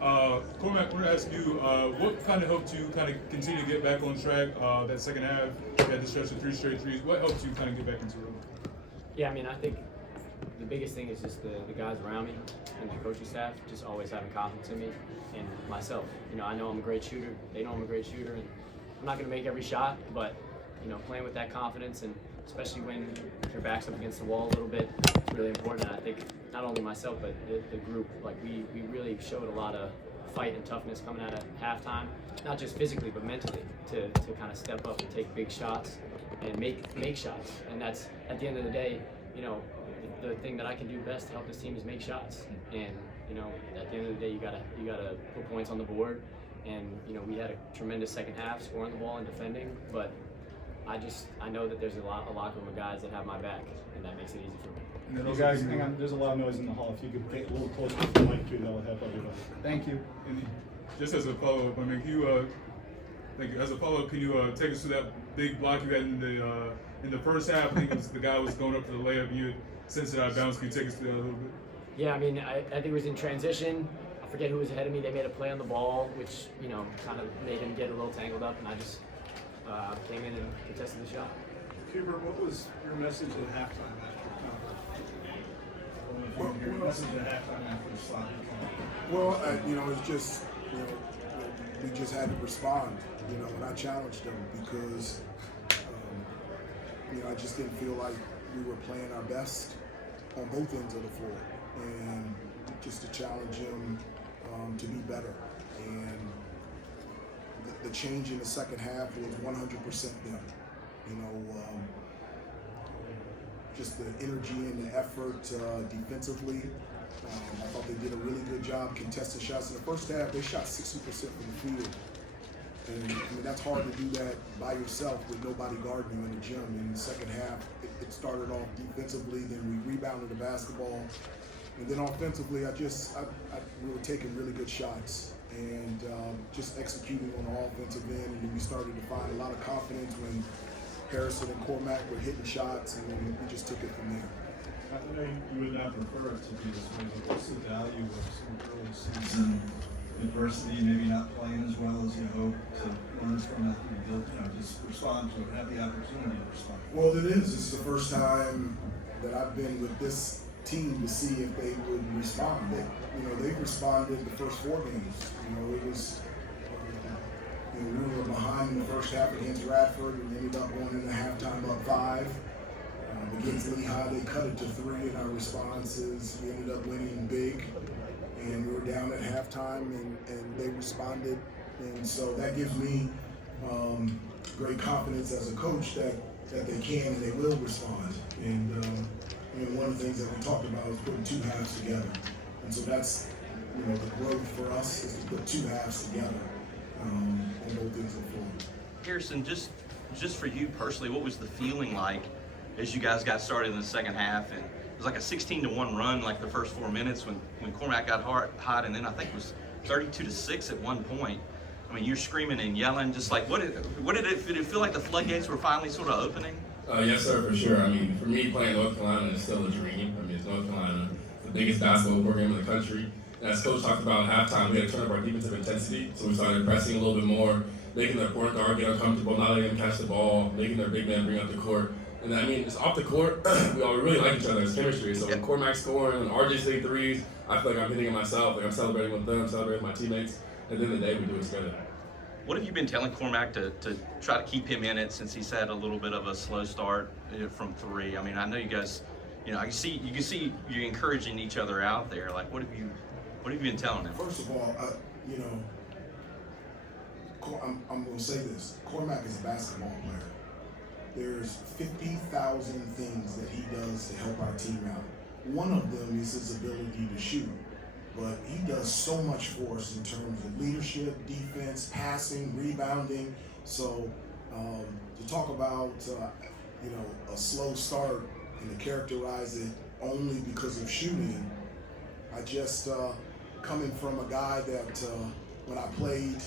Cormac, I want to ask you, what kind of helped you kind of continue to get back on track that second half? You had the stretch of 3 straight threes. What helped you kind of get back into it? Yeah, I mean, I think the biggest thing is just the guys around me and the coaching staff just always having confidence in me and myself. You know, I know I'm a great shooter. They know I'm a great shooter, and I'm not going to make every shot, but, you know, playing with that confidence, and especially when your back's up against the wall a little bit, it's really important. And I think not only myself, but the group, like we really showed a lot of fight and toughness coming out of halftime, not just physically, but mentally, to kind of step up and take big shots and make shots. And that's, at the end of the day, you know, the thing that I can do best to help this team is make shots. And, you know, at the end of the day, you gotta put points on the board. And, you know, we had a tremendous second half scoring the ball and defending, but I know that there's a locker room of guys that have my back, and that makes it easy for me. You guys, hang on, there's a lot of noise in the hall. If you could get a little closer to the mic too, that would help everybody. Thank you. And just as a follow-up, I mean, can you, as a follow-up, can you take us through that big block you had in the first half? I think it was the guy was going up for the layup. You had sensed it out of bounds. Can you take us through that a little bit? Yeah, I mean, I think it was in transition. I forget who was ahead of me. They made a play on the ball, which, you know, kind of made him get a little tangled up, and I just came in and contested the shot. Hubert, what was your message at halftime after your message at halftime after the sloppy comment? Well, you know, it's just, you know, we just had to respond, you know, and I challenged them because, you know, I just didn't feel like we were playing our best on both ends of the floor, and just to challenge him to be better. And the change in the second half was 100% them. You know, just the energy and the effort defensively. I thought they did a really good job contesting shots. In the first half, they shot 60% from the field. And I mean, that's hard to do that by yourself with nobody guarding you in the gym. In the second half, it started off defensively, then we rebounded the basketball. And then offensively, we were taking really good shots and just executing on the offensive end. And then we started to find a lot of confidence when Harrison and Cormac were hitting shots, and then we just took it from there. I know you would not prefer it to be this way, but what's the value of some early season adversity, maybe not playing as well as you hope, to learn from it and build, you know, just respond to it, have the opportunity to respond? Well, it is. This is the first time that I've been with this team to see if they would respond. They've responded the first 4 games. You know, it was, you know, we were behind in the first half against Radford and ended up going into halftime up 5. Against Lehigh, they cut it to 3 in our responses. We ended up winning big, and we were down at halftime, and they responded. And so that gives me great confidence as a coach that they can and they will respond. And you know, one of the things that we talked about is putting 2 halves together. And so that's, you know, the growth for us is to put 2 halves together on both ends of the floor. Harrison, just for you personally, what was the feeling like as you guys got started in the second half? And it was like a 16-1 run, like the first 4 minutes when Cormac got hot, and then I think it was 32-6 at one point. I mean, you're screaming and yelling, just like did it feel like the floodgates were finally sort of opening? Yes, sir, for sure. I mean, for me, playing North Carolina is still a dream. I mean, it's North Carolina, the biggest basketball program in the country. And as Coach talked about at halftime, we had to turn up our defensive intensity, so we started pressing a little bit more, making their point guard get uncomfortable, not letting them catch the ball, making their big man bring up the court. And I mean, it's off the court, we all really like each other as chemistry. So when Cormac's scoring, when RJ's hitting threes, I feel like I'm hitting it myself. Like I'm celebrating with them, celebrating with my teammates. At the end of the day, we do it together. What have you been telling Cormac to try to keep him in it, since he's had a little bit of a slow start from 3? I mean, I know you guys, you know, you can see you're encouraging each other out there. Like, what have you been telling him? First of all, you know, I'm going to say this. Cormac is a basketball player. There's 50,000 things that he does to help our team out. One of them is his ability to shoot. But he does so much for us in terms of leadership, defense, passing, rebounding. So to talk about, you know, a slow start and to characterize it only because of shooting, I just, coming from a guy that when I played,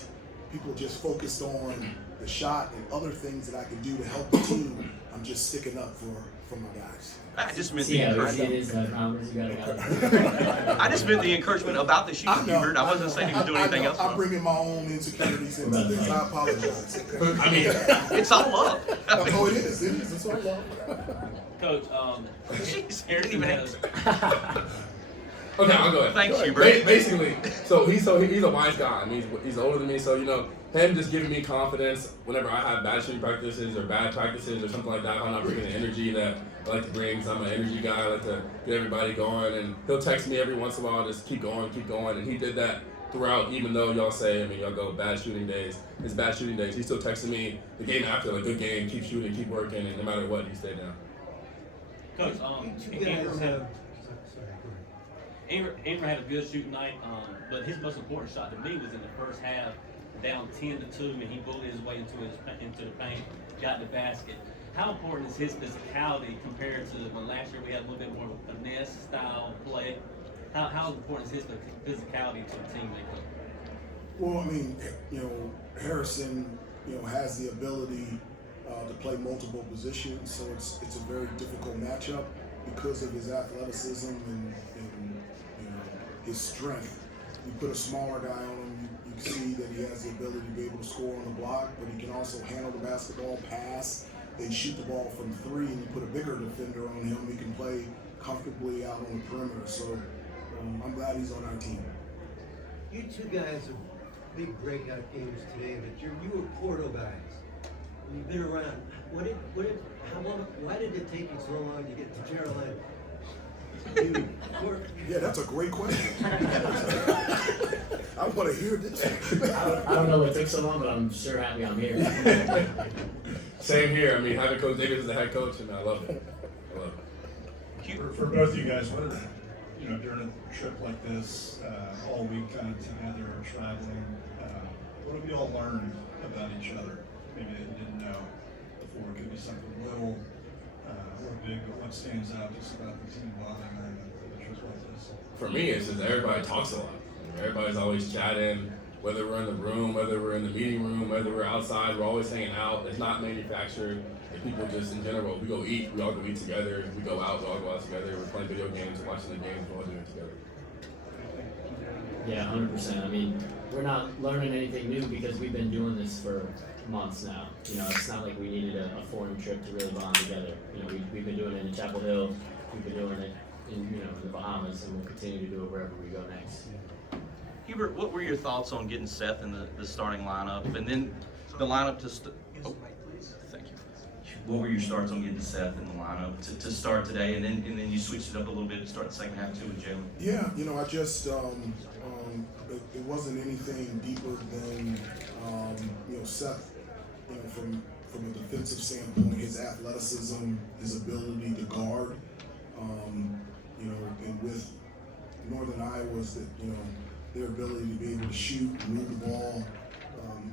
people just focused on the shot and other things that I could do to help the team, I'm just sticking up for for my guys. I just meant See the how easy it encouragement. is to have comments. You gotta. I just meant the encouragement about the shooting, know, Hubert. I wasn't saying he was doing anything else I wrong. bring in my own insecurities into this. I apologize. I mean, It's all love. Oh, it is. It is. It's all love. Coach, Jeez, he didn't even answer. okay, I'll go ahead. Thanks, Go ahead. Hubert. Basically, he's a wise guy. I mean, he's older than me, so him just giving me confidence whenever I have bad shooting practices or bad practices or something like that. If I'm not bringing the energy that I like to bring, because I'm an energy guy. I like to get everybody going, and he'll text me every once in a while, just keep going, and he did that throughout. Even though y'all say, y'all go bad shooting days, it's bad shooting days. He still texted me the game after, like, good game, keep shooting, keep working, and no matter what, he stayed down. Coach, Ingram had a good shooting night, but his most important shot to me was in the first half, down 10-2, and he bullied his way into the paint, got the basket. How important is his physicality compared to when last year we had a little bit more of a finesse style play? How important is his physicality to the team they play? Well, I mean, Harrison, has the ability to play multiple positions, so it's a very difficult matchup because of his athleticism and his strength. You put a smaller guy on him, you can see that he has the ability to be able to score on the block, but he can also handle the basketball, pass, and shoot the ball from three. And you put a bigger defender on him, he can play comfortably out on the perimeter. So I'm glad he's on our team. You two guys have big breakout games today, but you were Porto guys. You've been around. Why did it take you so long to get to Carolina? Yeah, that's a great question. I want to hear this. I don't know what took so long, but I'm sure happy I'm here. Same here. I mean, having Coach Davis as the head coach, and I love it. For both of you guys, what are, during a trip like this, all week kind of together or traveling, what have you all learned about each other? Maybe that you didn't know before. It could be something little or big, but what stands out just about the team bonding during a trip like this? For me, it's just everybody talks a lot. Everybody's always chatting, whether we're in the room, whether we're in the meeting room, whether we're outside, we're always hanging out. It's not manufactured. People just in general, we go eat, we all go eat together. We go out, we all go out together. We're playing video games, we're watching the games, we're all doing it together. Yeah, 100%. I mean, we're not learning anything new because we've been doing this for months now. It's not like we needed a foreign trip to really bond together. We've been doing it in Chapel Hill, we've been doing it in the Bahamas, and we'll continue to do it wherever we go next. Hubert, what were your thoughts on getting Seth in the starting lineup, and then the lineup to thank you. What were your starts on getting Seth in the lineup to start today, and then you switched it up a little bit to start the second half too with Jalen? Yeah, I just it wasn't anything deeper than Seth. From a defensive standpoint, his athleticism, his ability to guard, and with Northern Iowa's their ability to be able to shoot, move the ball.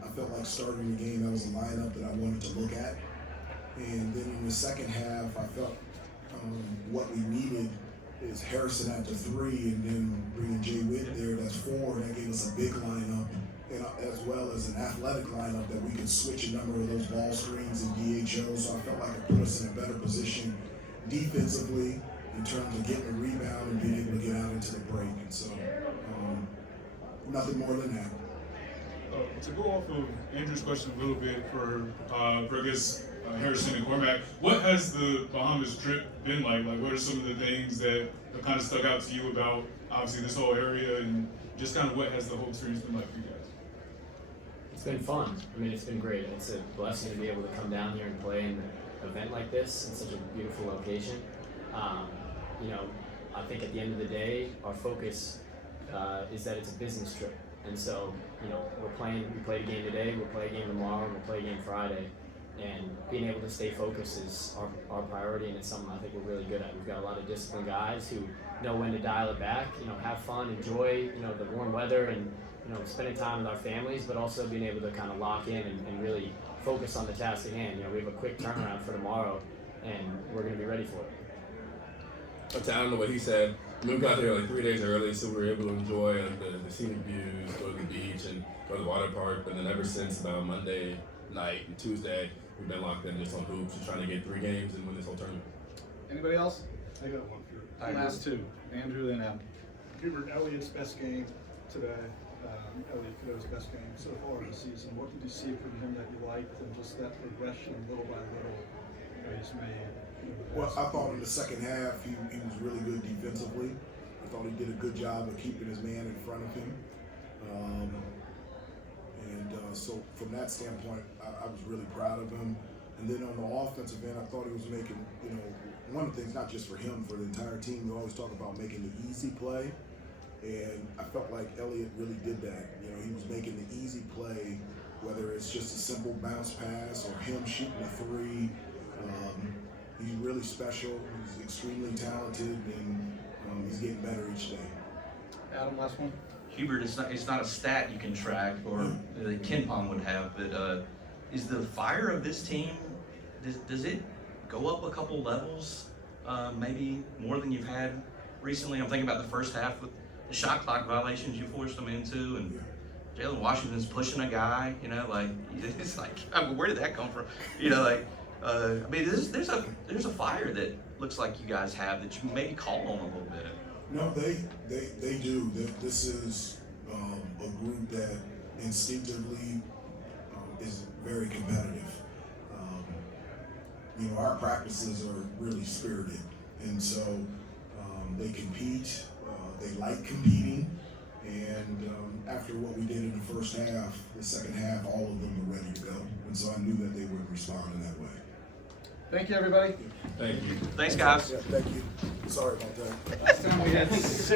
I felt like starting the game, that was a lineup that I wanted to look at. And then in the second half, I felt what we needed is Harrison at the three, and then bringing Jay Witt there, that's four, and that gave us a big lineup, and as well as an athletic lineup that we could switch a number of those ball screens and DHO. So I felt like it put us in a better position defensively in terms of getting a rebound and being able to get out into the break. And so nothing more than that. To go off of Andrew's question a little bit for I guess Harrison and Cormac, what has the Bahamas trip been like? Like, what are some of the things that have kind of stuck out to you about obviously this whole area, and just kind of what has the whole experience been like for you guys? It's been fun. I mean, it's been great. It's a blessing to be able to come down here and play in an event like this in such a beautiful location. I think at the end of the day, our focus is that it's a business trip. And so, we played a game today, we'll play a game tomorrow, and we'll play a game Friday. And being able to stay focused is our priority, and it's something I think we're really good at. We've got a lot of disciplined guys who know when to dial it back, have fun, enjoy, the warm weather, and, spending time with our families, but also being able to kind of lock in and really focus on the task at hand. We have a quick turnaround for tomorrow, and we're going to be ready for it. But to add on to what he said, we got there like 3 days early, so we were able to enjoy the scenic views, go to the beach, and go to the water park. But then ever since about Monday night and Tuesday, we've been locked in just on hoops and trying to get 3 games and win this whole tournament. Anybody else? I got one for Last two. Andrew, then Adam. Hubert. Elliott's best game today. Elliott Cadeau's best game so far this season. What did you see from him that you liked, and just that progression, little by little, he's made? Well, I thought in the second half he was really good defensively. I thought he did a good job of keeping his man in front of him. So from that standpoint, I was really proud of him. And then on the offensive end, I thought he was making, one of the things, not just for him, for the entire team, we always talk about making the easy play. And I felt like Elliott really did that. He was making the easy play, whether it's just a simple bounce pass or him shooting a three. He's really special. He's extremely talented, and he's getting better each day. Adam, last one. Hubert, it's not a stat you can track or that Ken Palm would have, but is the fire of this team, does it go up a couple levels, maybe more than you've had recently? I'm thinking about the first half with the shot clock violations you forced them into, and Jalen Washington's pushing a guy, it's like, I mean, where did that come from? I mean, there's a fire that looks like you guys have that you maybe call on a little bit. No, they do. This is a group that instinctively is very competitive. Our practices are really spirited, and so they compete. They like competing, and after what we did in the first half, the second half, all of them were ready to go, and so I knew that they would respond in that way. Thank you, everybody. Thank you. Thanks, guys. Yeah, thank you. Sorry about that. Last time we had 6.